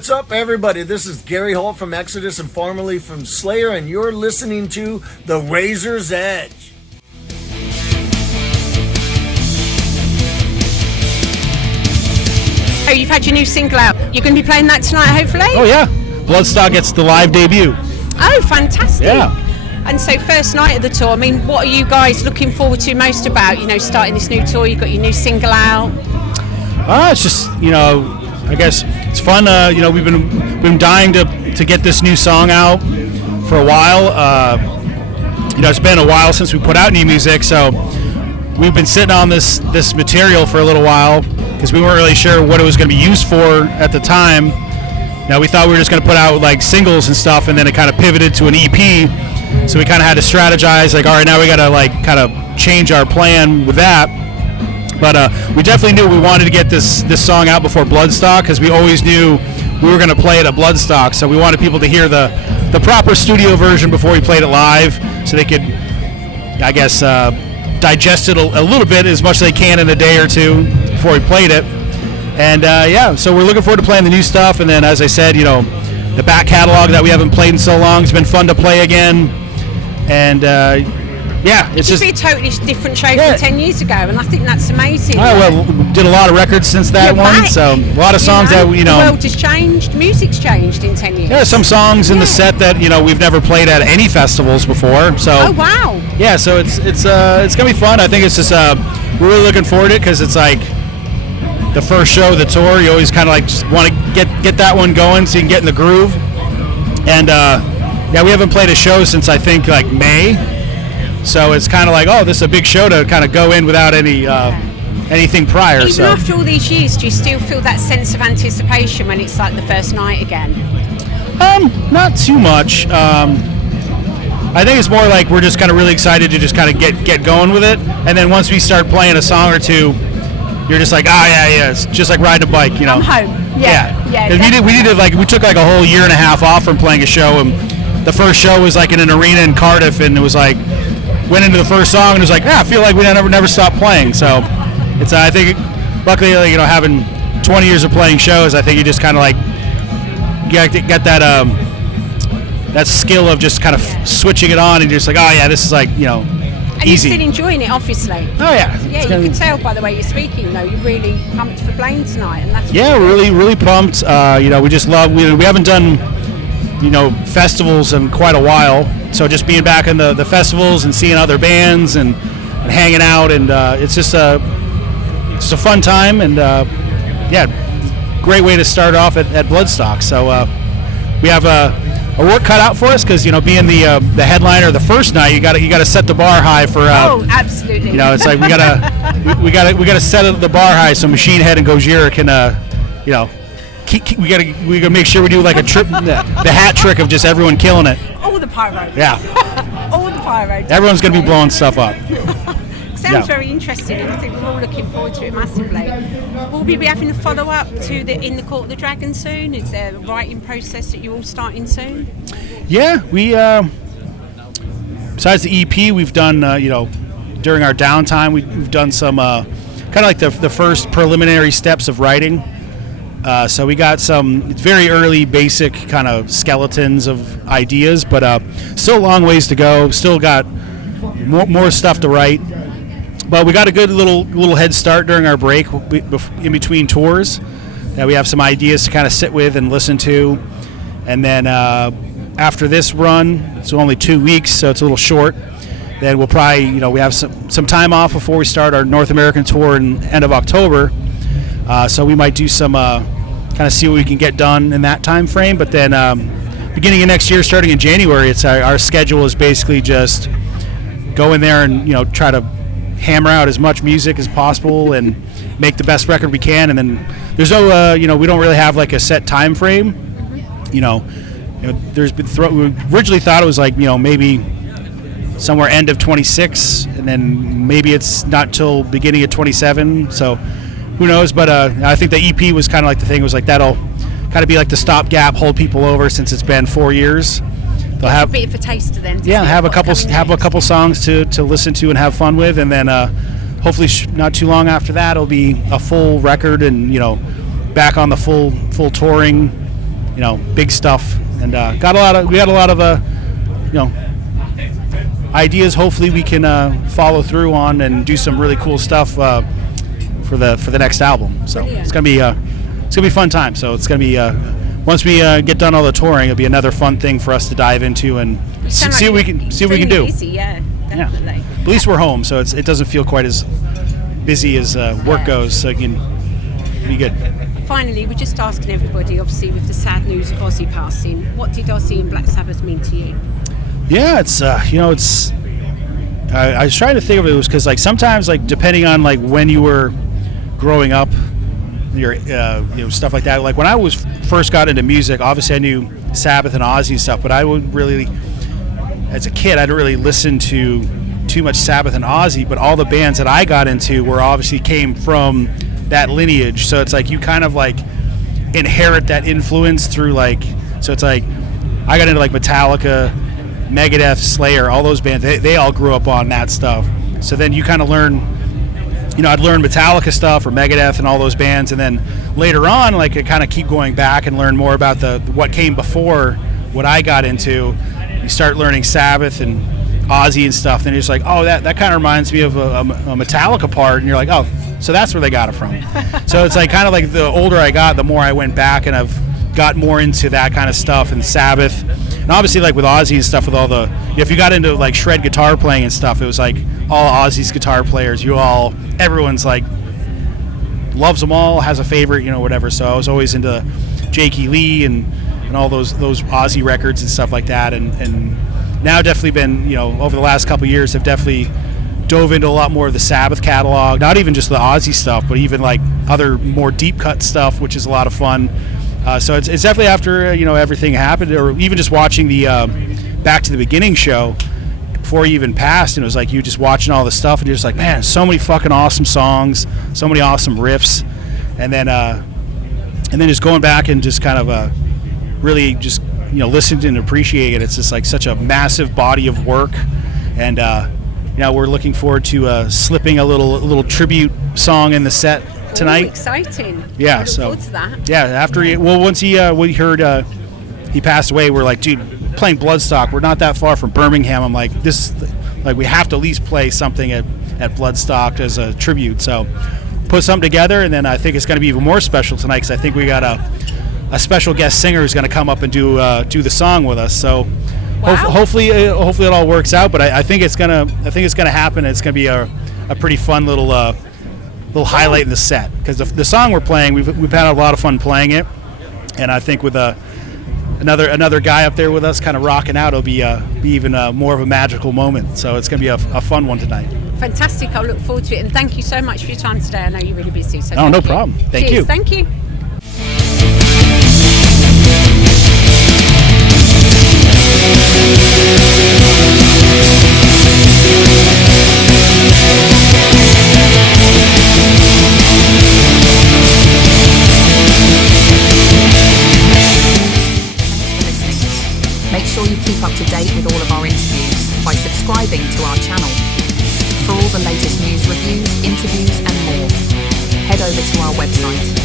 what's up, everybody? This is Gary Holt from Exodus and formerly from Slayer, and you're listening to The Razor's Edge. Oh, you've had your new single out. You're going to be playing that tonight, hopefully? Oh, yeah. Bloodstock gets the live debut. Oh, fantastic. Yeah. And so first night of the tour, I mean, what are you guys looking forward to most about, starting this new tour? You've got your new single out. It's just, I guess it's fun. We've been dying to get this new song out for a while. It's been a while since we put out new music, so we've been sitting on this material for a little while because we weren't really sure what it was going to be used for at the time. We thought we were just going to put out like singles and stuff, and then it kind of pivoted to an EP. So we kind of had to strategize, like, all right, now we got to like kind of change our plan with that. But we definitely knew we wanted to get this song out before Bloodstock because we always knew we were going to play it at Bloodstock. So we wanted people to hear the proper studio version before we played it live, so they could, I guess, digest it a little bit as much as they can in a day or two before we played it. And so we're looking forward to playing the new stuff. And then, as I said, the back catalog that we haven't played in so long has been fun to play again. And it's just be a totally different show from 10 years ago, and I think that's amazing. Well, we did a lot of records since that one, so a lot of songs that the world has changed, music's changed in 10 years. Yeah, some songs in the set that we've never played at any festivals before. So oh wow. Yeah, so it's gonna be fun. I think it's just we're really looking forward to it because it's like the first show of the tour. You always kind of like just want to get that one going so you can get in the groove. And we haven't played a show since I think like May. So it's kind of like, this is a big show to kind of go in without anything prior. Even after all these years, do you still feel that sense of anticipation when it's like the first night again? Not too much. I think it's more like we're just kind of really excited to just kind of get going with it. And then once we start playing a song or two, you're just like, it's just like riding a bike, I'm home. Yeah. We took like a whole year and a half off from playing a show, and the first show was like in an arena in Cardiff, and it was like, went into the first song and it was like, I feel like we never stopped playing. So it's, I think, luckily, having 20 years of playing shows, I think you just kind of like get that that skill of just kind of switching it on, and you're just like, this is like, and easy. You're still enjoying it, obviously. Oh yeah. Yeah, you can tell by the way you're speaking, though. You're really pumped for playing tonight, and that's really pumped. We just love. We haven't done festivals in quite a while, so just being back in the festivals and seeing other bands and hanging out, and it's just a fun time, and great way to start off at Bloodstock. So we have a work cut out for us because being the headliner the first night, you got to set the bar high for absolutely. It's like we gotta set the bar high so Machine Head and Gojira can we gotta make sure we do like a trip, the hat trick of just everyone killing it. All the pyro. Yeah. All the pyro. Everyone's gonna be blowing stuff up. Sounds very interesting, and I think we're all looking forward to it massively. Will we be having a follow-up to In the Court of the Dragon soon? Is there a writing process that you're all starting soon? Yeah, we besides the EP, we've done during our downtime, we've done some kind of like the first preliminary steps of writing. So we got some very early basic kind of skeletons of ideas, but still a long ways to go. Still got more stuff to write. But we got a good little head start during our break in between tours. That we have some ideas to kind of sit with and listen to. And then after this run, it's only 2 weeks, so it's a little short. Then we'll probably, we have some time off before we start our North American tour in end of October. So we might do some kind of see what we can get done in that time frame. But then beginning of next year, starting in January, it's our schedule is basically just go in there and try to hammer out as much music as possible and make the best record we can. And then there's no we don't really have like a set time frame. There's been we originally thought it was like maybe somewhere end of 26, and then maybe it's not till beginning of 27. So who knows? But I think the EP was kind of like the thing. It was like that'll kind of be like the stopgap, hold people over since it's been 4 years. They'll have a bit of a taster then. Have a couple songs to listen to and have fun with, and then hopefully not too long after that it'll be a full record and back on the full touring big stuff, and we got a lot of ideas. Hopefully we can follow through on and do some really cool stuff for the next album. So it's gonna be a fun time. So it's gonna be once we get done all the touring, it'll be another fun thing for us to dive into and see what we can do. Busy, yeah, definitely. Yeah. At least we're home, so it doesn't feel quite as busy as work goes. So it can be good. Finally, we're just asking everybody, obviously, with the sad news of Ozzy passing, what did Ozzy and Black Sabbath mean to you? Yeah, it's it's. I was trying to think of it was because sometimes depending on when you were growing up, your stuff like that. Like when I was first got into music, obviously I knew Sabbath and Ozzy and stuff, but I would really, as a kid, I didn't really listen to too much Sabbath and Ozzy. But all the bands that I got into were obviously came from that lineage, so it's you kind of inherit that influence through so it's I got into Metallica, Megadeth, Slayer, all those bands. They all grew up on that stuff. So then you kind of learn, I'd learn Metallica stuff or Megadeth and all those bands, and then later on, I kind of keep going back and learn more about what came before what I got into. You start learning Sabbath and Ozzy and stuff, then you're just oh, that kind of reminds me of a Metallica part, and you're oh, so that's where they got it from. So it's kind of the older I got, the more I went back and I've got more into that kind of stuff and Sabbath. And obviously with Ozzy and stuff, with all the, if you got into shred guitar playing and stuff, it was all Ozzy's guitar players. Everyone's loves them all, has a favorite, whatever. So I was always into Jakey Lee and all those Ozzy records and stuff like that. And now definitely been, over the last couple of years, have definitely dove into a lot more of the Sabbath catalog, not even just the Ozzy stuff, but even other more deep cut stuff, which is a lot of fun. So it's definitely after everything happened, or even just watching the Back to the Beginning show before he even passed, and it was you just watching all the stuff, and you're just man, so many fucking awesome songs, so many awesome riffs, and then just going back and just kind of really just listening and appreciating it. It's just such a massive body of work, and we're looking forward to slipping a little tribute song in the set tonight. Ooh, exciting. Yeah, I look forward to that. Yeah, after once we heard he passed away, we're dude, playing Bloodstock, we're not that far from Birmingham. I'm this, we have to at least play something at Bloodstock as a tribute. So put something together, and then I think it's going to be even more special tonight because I think we got a special guest singer who's going to come up and do the song with us. So wow. hopefully it all works out. But I think it's gonna happen. It's going to be a pretty fun little highlight in the set, because the song we're playing, we've had a lot of fun playing it, and I think with another guy up there with us kind of rocking out, it'll be even more of a magical moment. So it's going to be a fun one tonight. Fantastic. I'll look forward to it, and thank you so much for your time today. I know you're really busy. So no problem. Thank Cheers. you. Thank you. Make sure you keep up to date with all of our interviews by subscribing to our channel. For all the latest news, reviews, interviews and more, head over to our website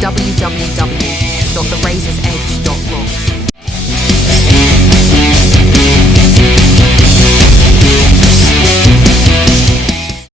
www.therazorsedge.rock.